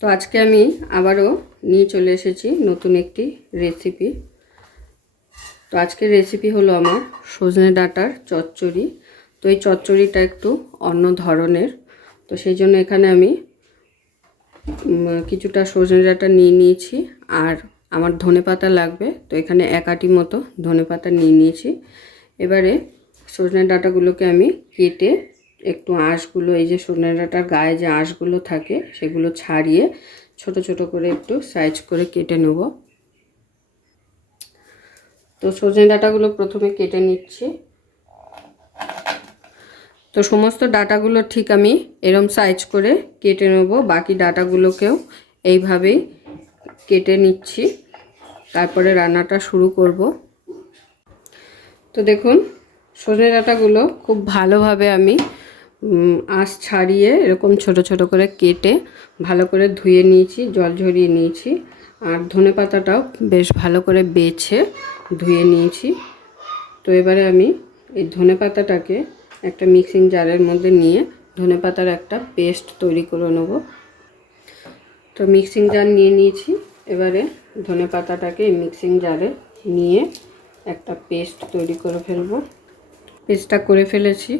তো আজকে আমি আবারও নিয়ে চলে এসেছি নতুন একটি রেসিপি। তো আজকের রেসিপি হলো আমার সজনে ডাঁটার চচ্চড়ি। তো এই চচ্চড়িটা একটু অন্য ধরনের, তো সেই জন্য এখানে আমি কিছুটা সজনে ডাঁটা নিয়ে নিয়েছি, আর আমার ধনেপাতা লাগবে। তো এখানে এক আঁটি মতো ধনেপাতা নিয়ে নিয়েছি। এবারে সজনে ডাঁটাগুলোকে আমি কেটে একটু আঁশগুলো, এই যে সজনে ডাঁটার গায়ে যে আঁশগুলো থাকে সেগুলো ছাড়িয়ে ছোট ছোট করে একটু সাইজ করে কেটে নেব। তো সজনে ডাঁটাগুলো প্রথমে কেটে নিচ্ছি। তো সমস্ত ডাঁটাগুলো ঠিক আমি এরম সাইজ করে কেটে নেব। বাকি ডাঁটাগুলোকেও এইভাবেই কেটে নিচ্ছি, তারপরে রান্নাটা শুরু করব। তো দেখুন, সজনে ডাঁটাগুলো খুব ভালোভাবে আমি আঁশ ছাড়িয়ে এরকম ছোট ছোট করে কেটে ভালো করে ধুয়ে নিয়েছি, জল ঝরিয়ে নিয়েছি। আর ধনেপাতাটাও বেশ ভালো করে বেছে ধুয়ে নিয়েছি। তো এবারে আমি এই ধনেপাতাটাকে একটা মিক্সিং জারের মধ্যে নিয়ে ধনেপাতার একটা পেস্ট তৈরি করে নেব। তো মিক্সিং জার নিয়ে নিয়েছি। এবারে ধনেপাতাটাকে এই মিক্সিং জারে নিয়ে একটা পেস্ট তৈরি করে ফেলবো। পেস্টটা করে ফেলেছি।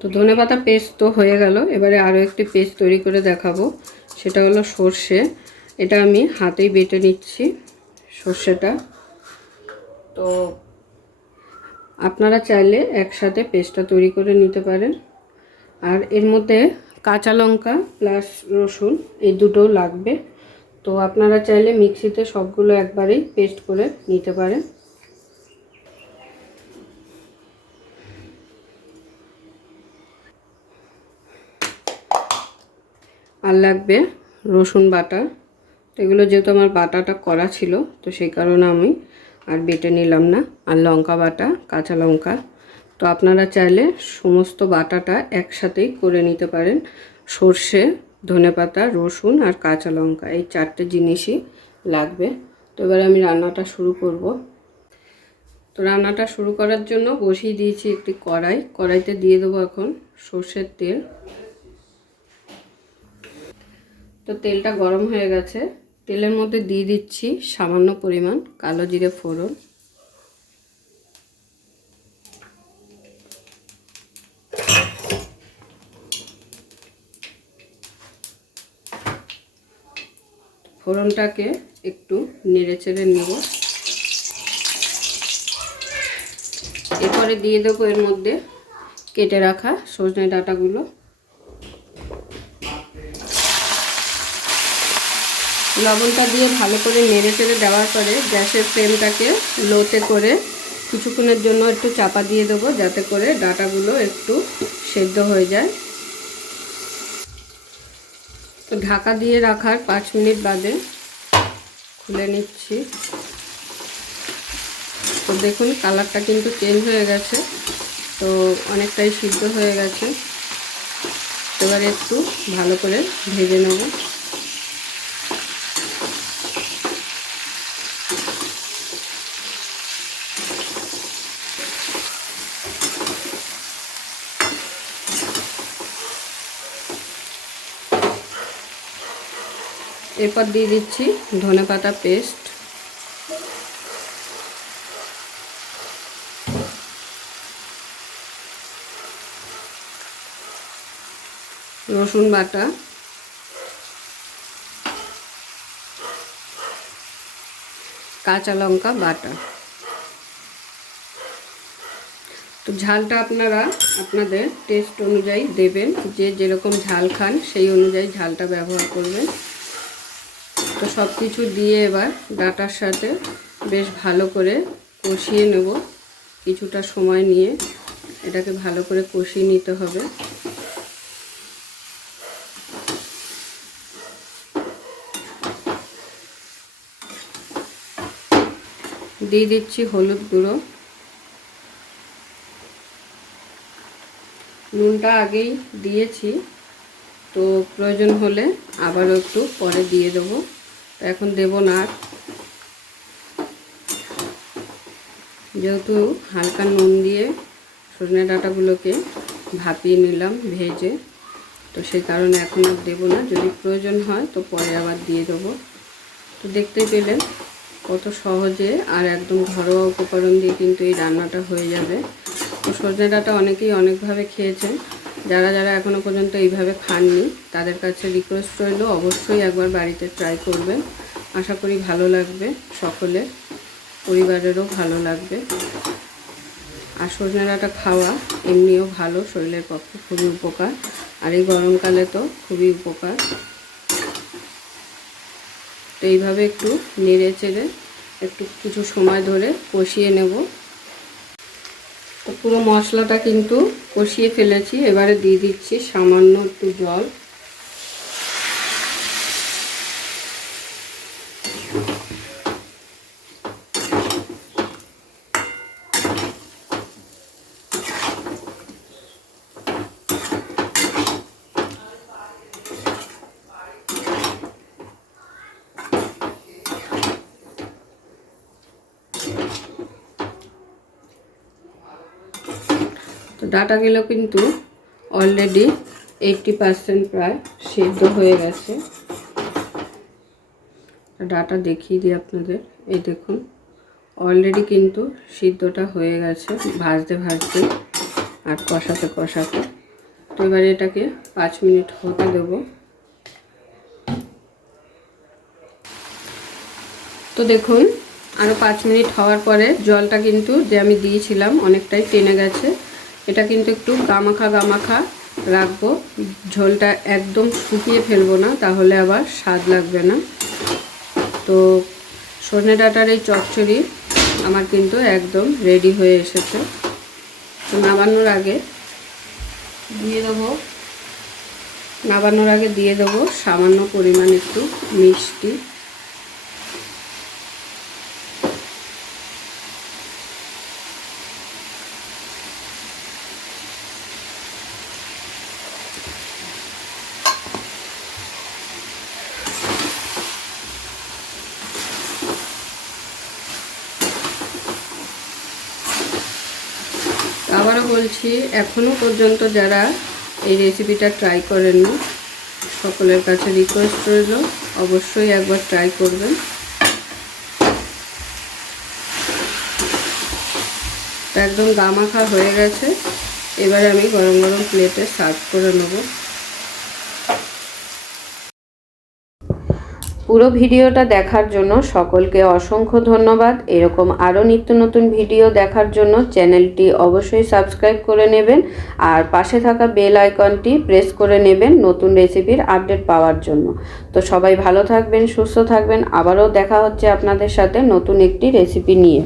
তো ধনেপাতা পেস্ট তো হয়ে গেল। এবারে আরও একটি পেস্ট তৈরি করে দেখাবো, সেটা হলো সর্ষে। এটা আমি হাতেই বেটে নিচ্ছি সর্ষেটা। তো আপনারা চাইলে একসাথে পেস্টটা তৈরি করে নিতে পারেন। আর এর মধ্যে কাঁচা লঙ্কা প্লাস রসুন এই দুটো লাগবে। তো আপনারা চাইলে মিক্সিতে সবগুলো একবারেই পেস্ট করে নিতে পারেন। আর লাগবে রসুন বাটা। তো এগুলো যেহেতু আমার বাটাটা করা ছিল, তো সেই কারণে আমি আর বেটে নিলাম না। আর লঙ্কা বাটা, কাঁচা লঙ্কা। তো আপনারা চাইলে সমস্ত বাটাটা একসাথেই করে নিতে পারেন। সর্ষে, ধনেপাতা, রসুন আর কাঁচা লঙ্কা এই চারটে জিনিসই লাগবে। তো এবার আমি রান্নাটা শুরু করব। তো রান্নাটা শুরু করার জন্য বসিয়ে দিয়েছি একটি কড়াই। কড়াইতে দিয়ে দেবো এখন সর্ষের তেল। তো তেলটা গরম হয়ে গেছে। তেলের মধ্যে দিয়ে দিচ্ছি সামান্য পরিমাণ কালো জিরে ফোড়ন। ফোড়নটাকে একটু নেড়ে চেড়ে নেব। এরপরে দিয়ে দেবো এর মধ্যে কেটে রাখা সজনে ডাঁটাগুলো। লবণটা দিয়ে ভালো করে নেড়ে চেড়ে দেওয়ার পরে গ্যাসের ফ্লেমটাকে লোতে করে কিছুক্ষণের জন্য একটু চাপা দিয়ে দেবো, যাতে করে ডাঁটাগুলো একটু সেদ্ধ হয়ে যায়। তো ঢাকা দিয়ে রাখার 5 মিনিট বাদে খুলে নিচ্ছি। তো দেখুন কালারটা কিন্তু চেঞ্জ হয়ে গেছে, তো অনেকটাই সিদ্ধ হয়ে গেছে। এবার একটু ভালো করে ভেজে নেব। এরপর দিয়ে দিচ্ছি ধনেপাতা পেস্ট, রসুন বাটা, কাঁচা লঙ্কা বাটা। তো ঝালটা আপনারা আপনাদের টেস্ট অনুযায়ী দেবেন, যে যেরকম ঝাল খান সেই অনুযায়ী ঝালটা ব্যবহার করবেন। তো সব কিছু দিয়ে এবার ডাঁটার সাথে বেশ ভালো করে কষিয়ে নেব। কিছুটা সময় নিয়ে এটাকে ভালো করে কষিয়ে নিতে হবে। দিয়ে দিচ্ছি হলুদ গুঁড়ো। নুনটা আগেই দিয়েছি, তো প্রয়োজন হলে আবারও একটু পরে দিয়ে দেবো, তো এখন দেব না। যেহেতু হালকা নুন দিয়ে সজনে ডাঁটাগুলোকে ভাপিয়ে নিলাম ভেজে, তো সেই কারণে এখন আর দেবো না। যদি প্রয়োজন হয় তো পরে আবার দিয়ে দেবো। তো দেখতেই পেলেন কত সহজে আর একদম ঘরোয়া উপকরণ দিয়ে কিন্তু এই রান্নাটা হয়ে যাবে। তো সজনে ডাঁটা অনেকেই অনেকভাবে খেয়েছেন, যারা যারা এখনও পর্যন্ত এইভাবে খাননি তাদের কাছে রিকোয়েস্ট রইল অবশ্যই একবার বাড়িতে ট্রাই করবেন। আশা করি ভালো লাগবে, সকলে পরিবারেরও ভালো লাগবে। আর সজনে ডাঁটা খাওয়া এমনিও ভালো, শরীরের পক্ষে খুবই উপকার, আর এই গরমকালে তো খুবই উপকার। তো এইভাবে একটু নেড়ে চেড়ে একটু কিছু সময় ধরে কষিয়ে নেব। তো পুরো মশলাটা কিন্তু কষিয়ে ফেলেছি, এবারে দিয়ে দিচ্ছি সামান্য একটু জল। তো ডাঁটাগুলো কিন্তু অলরেডি 80% প্রায় সেদ্ধ হয়ে গেছে। ডাঁটা দেখিয়ে দিই আপনাদের, এই দেখুন অলরেডি কিন্তু সিদ্ধটা হয়ে গেছে ভাজতে ভাজতে আর কষাতে কষাতে। তো এবারে এটাকে 5 মিনিট হতে দেব। তো দেখুন আরও 5 মিনিট হওয়ার পরে জলটা কিন্তু যে আমি দিয়েছিলাম অনেকটাই টেনে গেছে। এটা কিন্তু একটু গামাখা গামাখা রাখবো, ঝোলটা একদম শুকিয়ে ফেলবো না, তাহলে আবার স্বাদ লাগবে না। তো সজনে ডাঁটার এই চচ্চড়ি আমার কিন্তু একদম রেডি হয়ে এসেছে। তো নামানোর আগে দিয়ে দেবো সামান্য পরিমাণ একটু মিষ্টি। আবারও বলছি, এখনও পর্যন্ত যারা এই রেসিপিটা ট্রাই করেননি সকলের কাছে রিকোয়েস্ট রইল অবশ্যই একবার ট্রাই করবেন। একদম গামাখা হয়ে গেছে, এবারে আমি গরম গরম প্লেটে সার্ভ করে নেব। পুরো ভিডিওটা দেখার জন্য সকলকে অসংখ্য ধন্যবাদ। এরকম আরও নিত্য নতুন ভিডিও দেখার জন্য চ্যানেলটি অবশ্যই সাবস্ক্রাইব করে নেবেন আর পাশে থাকা বেল আইকনটি প্রেস করে নেবেন নতুন রেসিপির আপডেট পাওয়ার জন্য। তো সবাই ভালো থাকবেন, সুস্থ থাকবেন, আবারও দেখা হচ্ছে আপনাদের সাথে নতুন একটি রেসিপি নিয়ে।